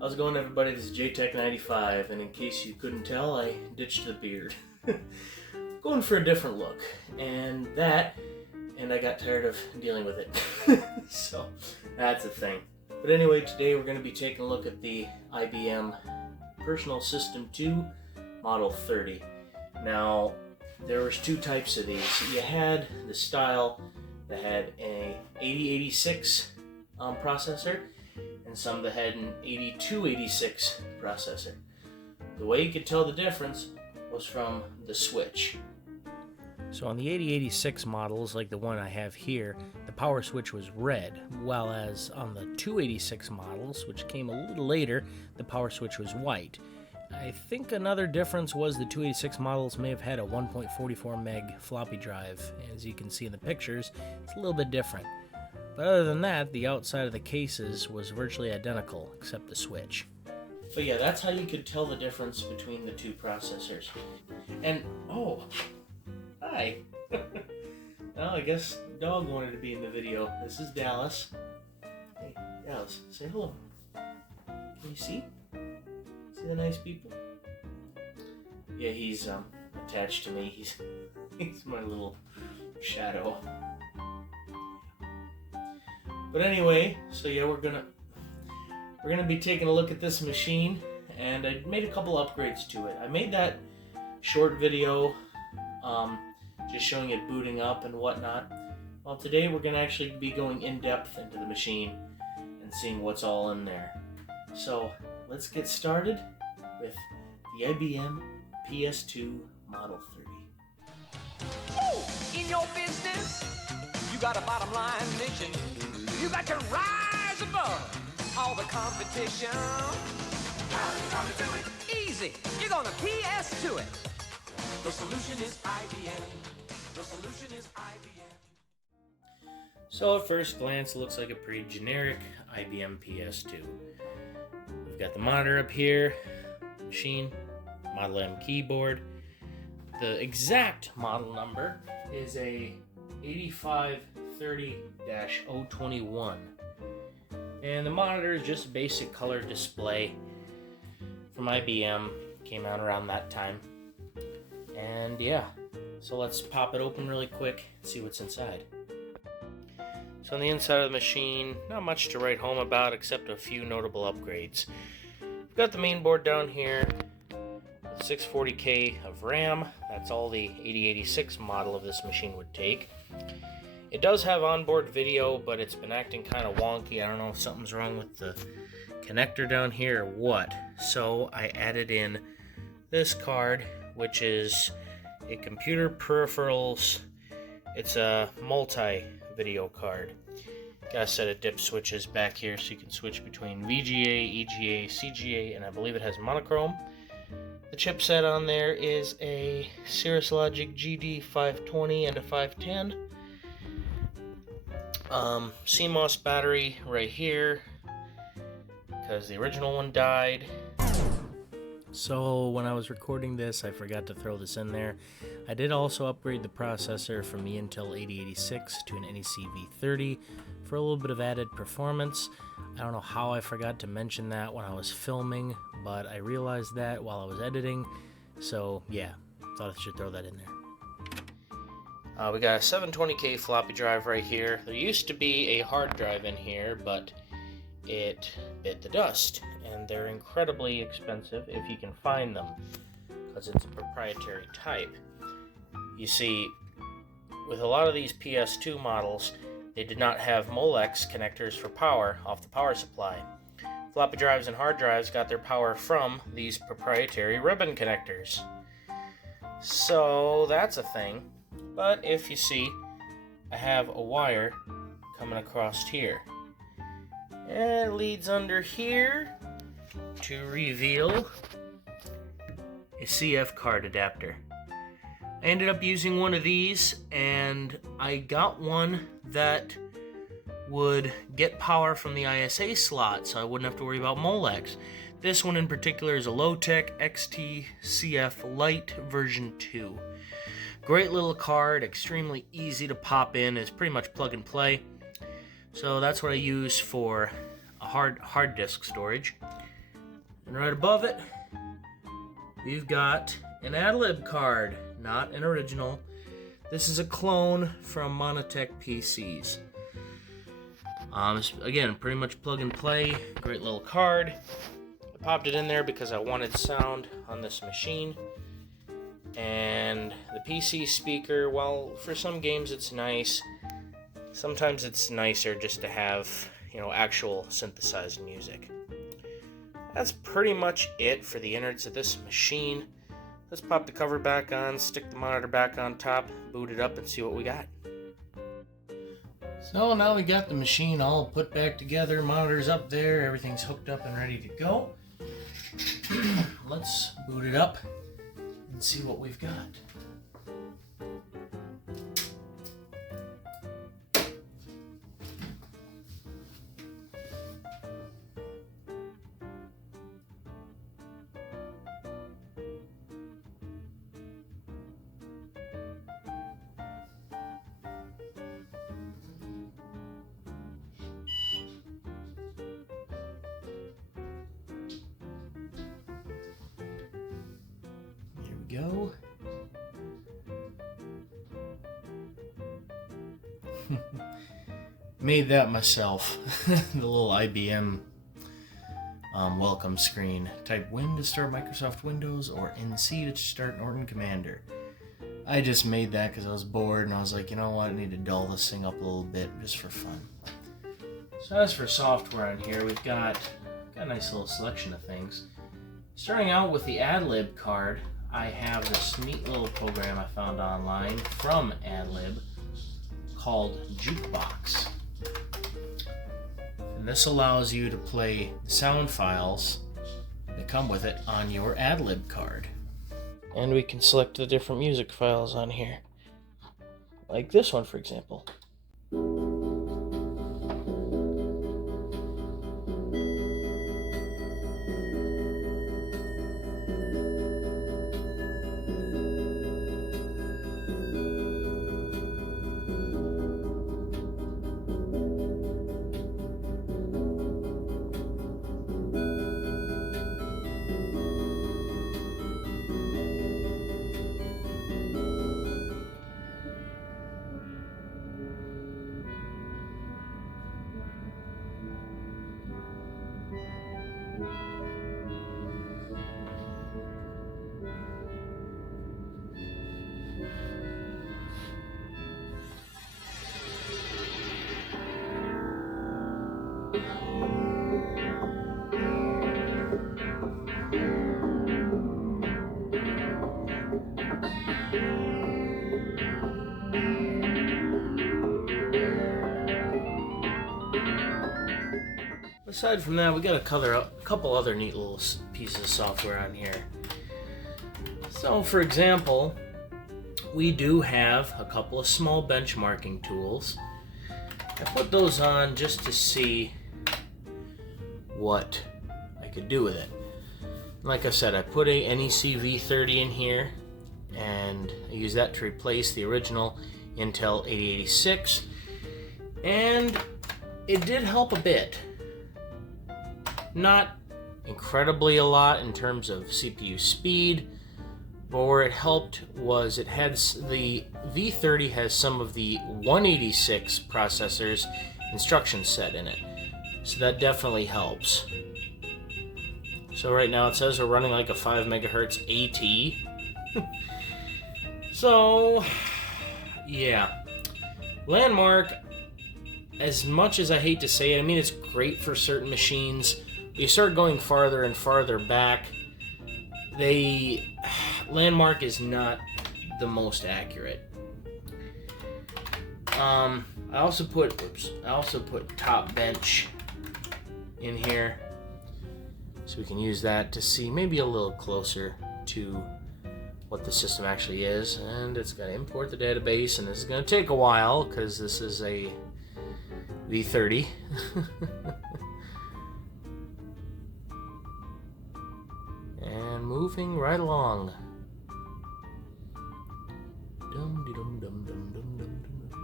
How's it going, everybody? This is JTech95, and in case you couldn't tell, I ditched the beard. Going for a different look, and I got tired of dealing with it. So, that's a thing. But anyway, today we're going to be taking a look at the IBM Personal System 2 Model 30. Now, there was two types of these. You had the style that had a 8086 processor, and some that had an 8286 processor. The way you could tell the difference was from the switch. So on the 8086 models, like the one I have here, the power switch was red, while as on the 286 models, which came a little later, the power switch was white. I think another difference was the 286 models may have had a 1.44 meg floppy drive. As you can see in the pictures, it's a little bit different. But other than that, the outside of the cases was virtually identical, except the switch. So yeah, that's how you could tell the difference between the two processors. And, oh, hi. Well, I guess dog wanted to be in the video. This is Dallas. Hey, Dallas, say hello. Can you see? See the nice people? Yeah, he's attached to me. He's my little shadow. But anyway, so yeah, we're gonna be taking a look at this machine, and I made a couple upgrades to it. I made that short video just showing it booting up and whatnot. Well, today we're gonna actually be going in depth into the machine and seeing what's all in there. So let's get started with the IBM PS2 Model 30. In your business, you got a bottom line mission. You got to rise above all the competition. How you gonna do it? Easy. You're gonna PS to it. The solution is IBM. The solution is IBM. So at first glance, it looks like a pretty generic IBM PS2. We've got the monitor up here, machine, Model M keyboard. The exact model number is a 8530-021. And the monitor is just a basic color display from IBM. Came out around that time. And yeah, so let's pop it open really quick and see what's inside. So on the inside of the machine, not much to write home about except a few notable upgrades. We've got the main board down here, 640K of RAM. That's all the 8086 model of this machine would take. It does have onboard video, but it's been acting kind of wonky. I don't know if something's wrong with the connector down here or what. So I added in this card, which is a computer peripherals. It's a multi-video card. Got a set of dip switches back here so you can switch between VGA, EGA, CGA, and I believe it has monochrome. The chipset on there is a Cirrus Logic GD520 and a 510. CMOS battery right here because the original one died. So when I was recording this, I forgot to throw this in there. I did also upgrade the processor from the Intel 8086 to an NEC V30 for a little bit of added performance. I don't know how I forgot to mention that when I was filming, but I realized that while I was editing. So yeah, thought I should throw that in there. We got a 720K floppy drive right here. There used to be a hard drive in here, but it bit the dust, and they're incredibly expensive if you can find them, because it's a proprietary type. You see, with a lot of these PS2 models, they did not have Molex connectors for power off the power supply. Floppy drives and hard drives got their power from these proprietary ribbon connectors. So that's a thing. But if you see, I have a wire coming across here. And it leads under here to reveal a CF card adapter. I ended up using one of these, and I got one that would get power from the ISA slot, so I wouldn't have to worry about Molex. This one in particular is a Lowtech XT-CF Lite version 2. Great little card, extremely easy to pop in, is pretty much plug and play. So that's what I use for a hard disk storage. And right above it, we've got an AdLib card, not an original. This is a clone from Monotech PCs. Again, pretty much plug and play, great little card. I popped it in there because I wanted sound on this machine. And the PC speaker, well, for some games it's nice. Sometimes it's nicer just to have, actual synthesized music. That's pretty much it for the innards of this machine. Let's pop the cover back on, stick the monitor back on top, boot it up, and see what we got. So now we got the machine all put back together, monitor's up there, everything's hooked up and ready to go. Let's boot it up and see what we've got. Go. Made that myself. The little IBM welcome screen. Type Win to start Microsoft Windows or NC to start Norton Commander. I just made that because I was bored and I was like, you know what, I need to dull this thing up a little bit just for fun. So as for software on here, we've got a nice little selection of things. Starting out with the AdLib card, I have this neat little program I found online from AdLib called Jukebox. And this allows you to play the sound files that come with it on your AdLib card. And we can select the different music files on here. Like this one, for example. Aside from that, we got a couple other neat little pieces of software on here. So, for example, we do have a couple of small benchmarking tools. I put those on just to see what I could do with it. Like I said, I put a NEC V30 in here, and I use that to replace the original Intel 8086, and it did help a bit. Not incredibly a lot in terms of CPU speed, but where it helped was it had the V30 has some of the 186 processors instruction set in it, so that definitely helps. So right now it says we're running like a 5 megahertz AT. So yeah, Landmark, as much as I hate to say it, I mean, it's great for certain machines. You start going farther and farther back, Landmark is not the most accurate. I also put Top Bench in here, so we can use that to see maybe a little closer to what the system actually is. And it's going to import the database, and this is going to take a while because this is a V30. And moving right along.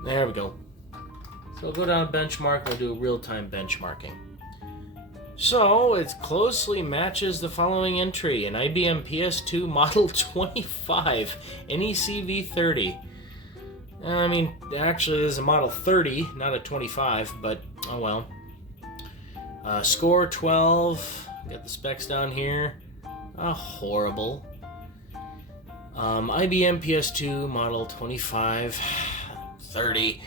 There we go. So we'll go down to benchmark, we'll do real-time benchmarking. So, it closely matches the following entry, an IBM PS2 Model 25 NEC-V30. I mean, actually, this is a Model 30, not a 25, but oh well. Score 12, got the specs down here. Horrible. IBM PS2 Model 25 30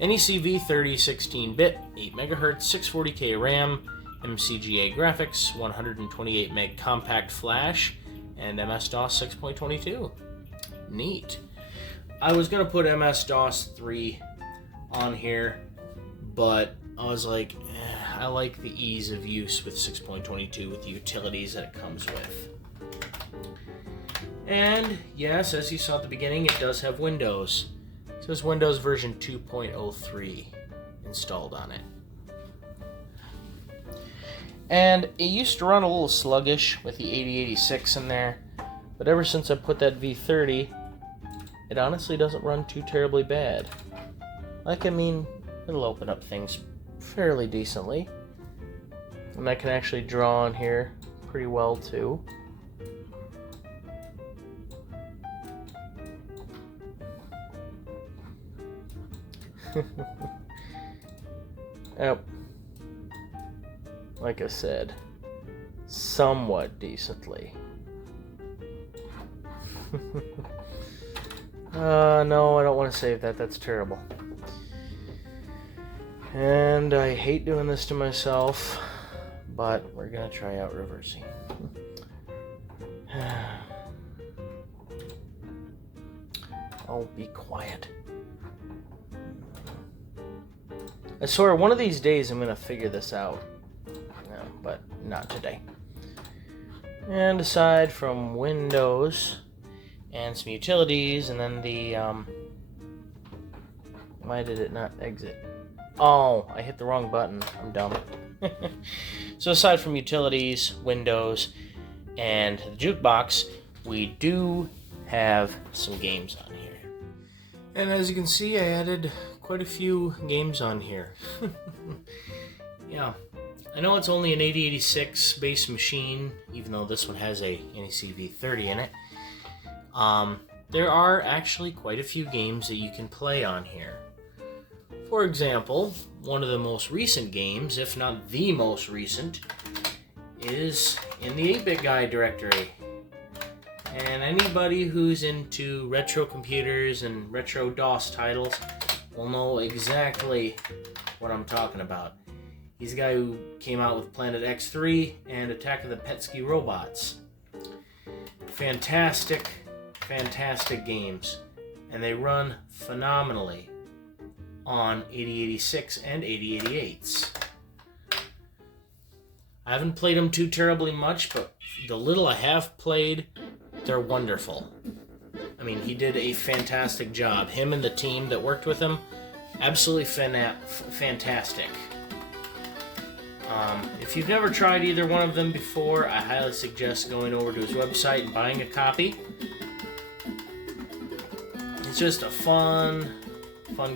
NEC-V30 16-bit, 8 MHz, 640K RAM, MCGA graphics, 128 meg compact flash, and MS-DOS 6.22. Neat. I was gonna put MS-DOS 3 on here, but I was like, I like the ease of use with 6.22 with the utilities that it comes with. And yes, as you saw at the beginning, it does have Windows. It says Windows version 2.03 installed on it. And it used to run a little sluggish with the 8086 in there, but ever since I put that V30, it honestly doesn't run too terribly bad. Like, I mean, it'll open up things fairly decently. And I can actually draw on here pretty well too. Yep. Like I said, somewhat decently. No, I don't want to save that. That's terrible. And I hate doing this to myself, but we're gonna try out reversing. Oh, be quiet. I swear, one of these days I'm gonna figure this out. No, but not today. And aside from Windows and some utilities, and then the why did it not exit? Oh, I hit the wrong button. I'm dumb. So aside from utilities, Windows, and the jukebox, we do have some games on here. And as you can see, I added quite a few games on here. Yeah. I know it's only an 8086 base machine, even though this one has a NEC-V30 in it. There are actually quite a few games that you can play on here. For example, one of the most recent games, if not the most recent, is in the 8-Bit Guide directory. And anybody who's into retro computers and retro DOS titles will know exactly what I'm talking about. He's the guy who came out with Planet X3 and Attack of the Petsky Robots. Fantastic, fantastic games. And they run phenomenally on 8086 and 8088s. I haven't played them too terribly much, but the little I have played, they're wonderful. I mean, he did a fantastic job. Him and the team that worked with him, absolutely fantastic. If you've never tried either one of them before, I highly suggest going over to his website and buying a copy. It's just a fun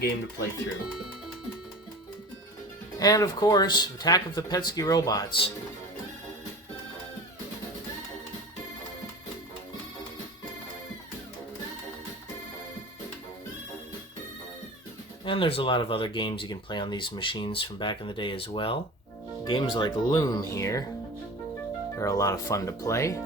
game to play through. And of course, Attack of the Petsky Robots. And there's a lot of other games you can play on these machines from back in the day as well. Games like Loom here are a lot of fun to play.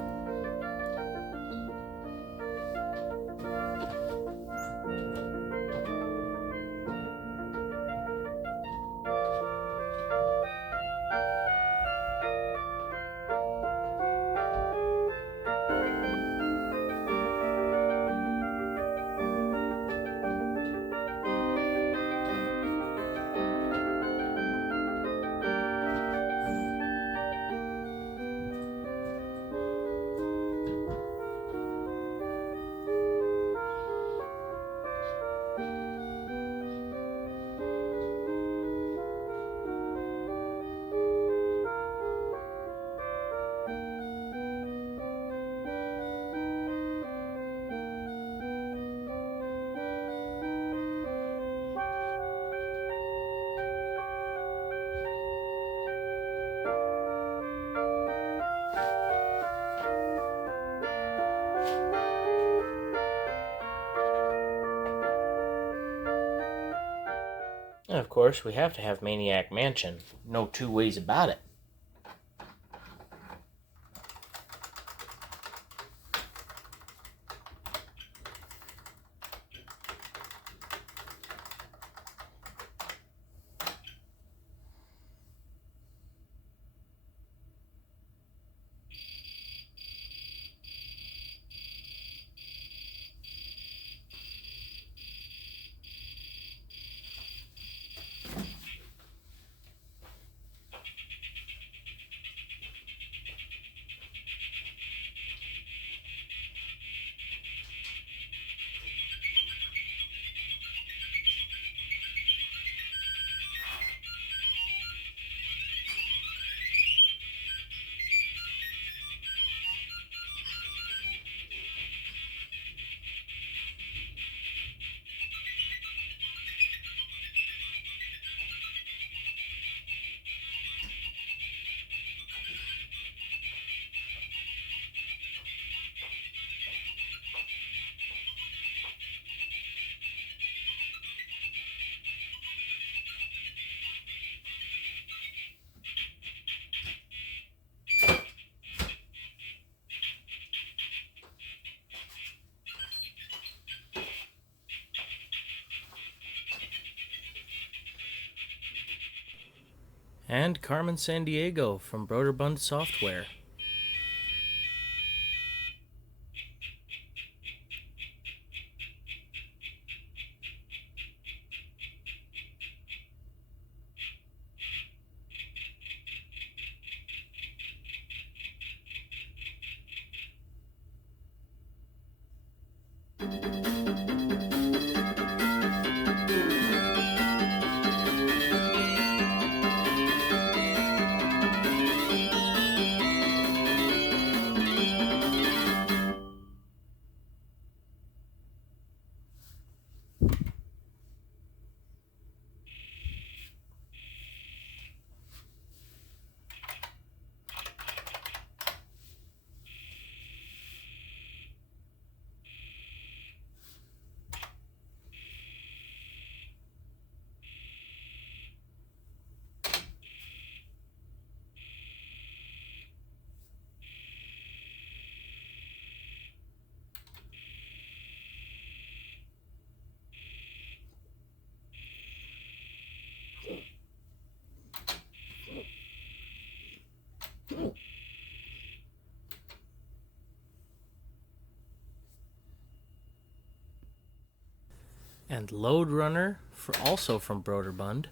And of course, we have to have Maniac Mansion. No two ways about it. And Carmen Sandiego from Broderbund Software. And Load Runner, also from Broderbund.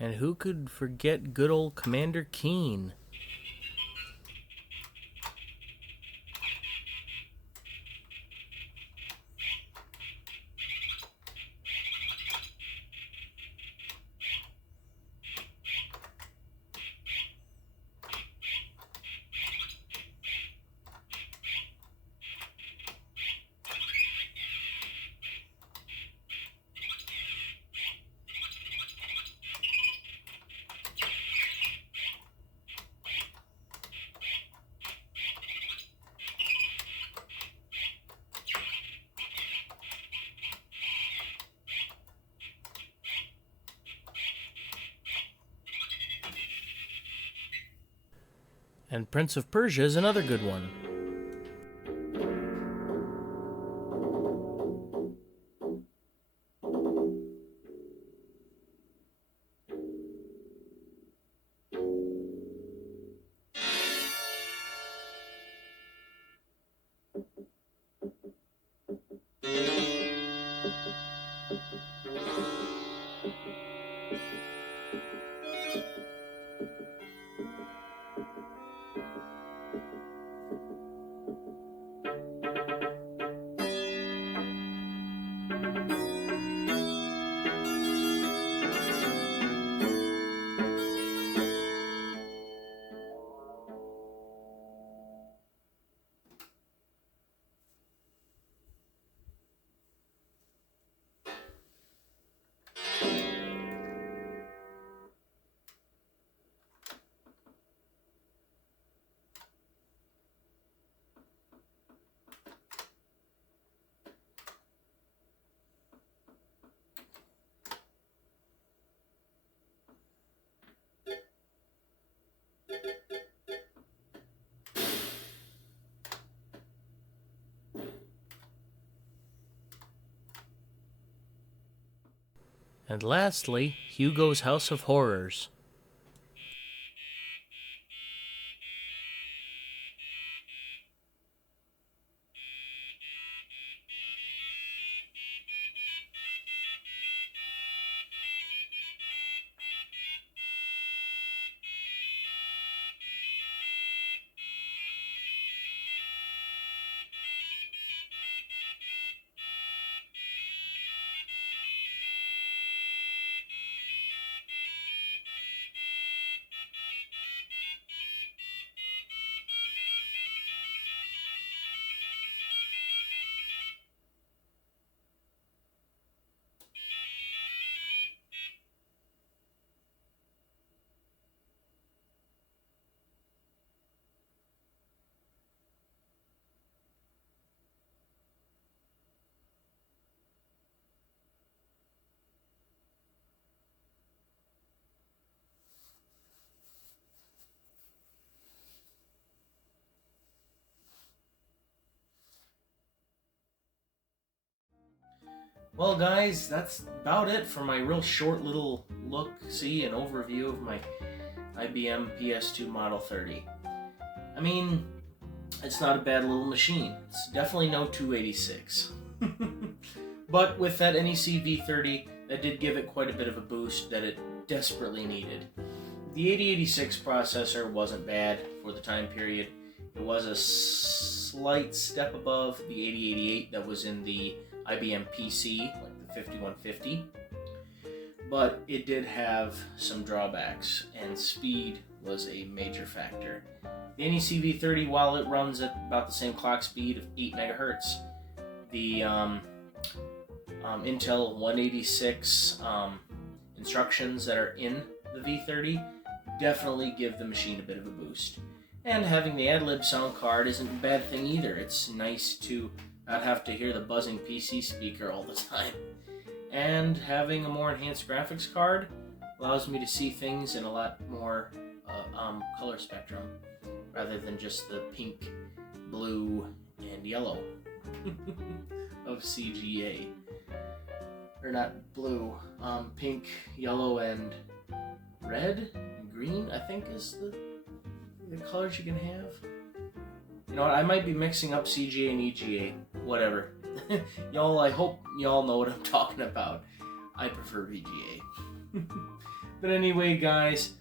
And who could forget good old Commander Keen? And Prince of Persia is another good one. And lastly, Hugo's House of Horrors. Well, guys, that's about it for my real short little look, see, and overview of my IBM PS2 Model 30. I mean, it's not a bad little machine. It's definitely no 286. But with that NEC V30, that did give it quite a bit of a boost that it desperately needed. The 8086 processor wasn't bad for the time period. It was a slight step above the 8088 that was in the IBM PC, like the 5150, but it did have some drawbacks, and speed was a major factor. The NEC V30, while it runs at about the same clock speed of 8 megahertz, the Intel 186 instructions that are in the V30 definitely give the machine a bit of a boost. And having the AdLib sound card isn't a bad thing either. It's nice to not have to hear the buzzing PC speaker all the time. And having a more enhanced graphics card allows me to see things in a lot more color spectrum, rather than just the pink, blue, and yellow of CGA. Or not blue, pink, yellow, and red, and green, I think is the colors you can have. You know what, I might be mixing up CGA and EGA. Whatever. Y'all, I hope y'all know what I'm talking about. I prefer VGA. But anyway, guys,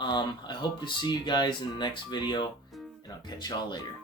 I hope to see you guys in the next video, and I'll catch y'all later.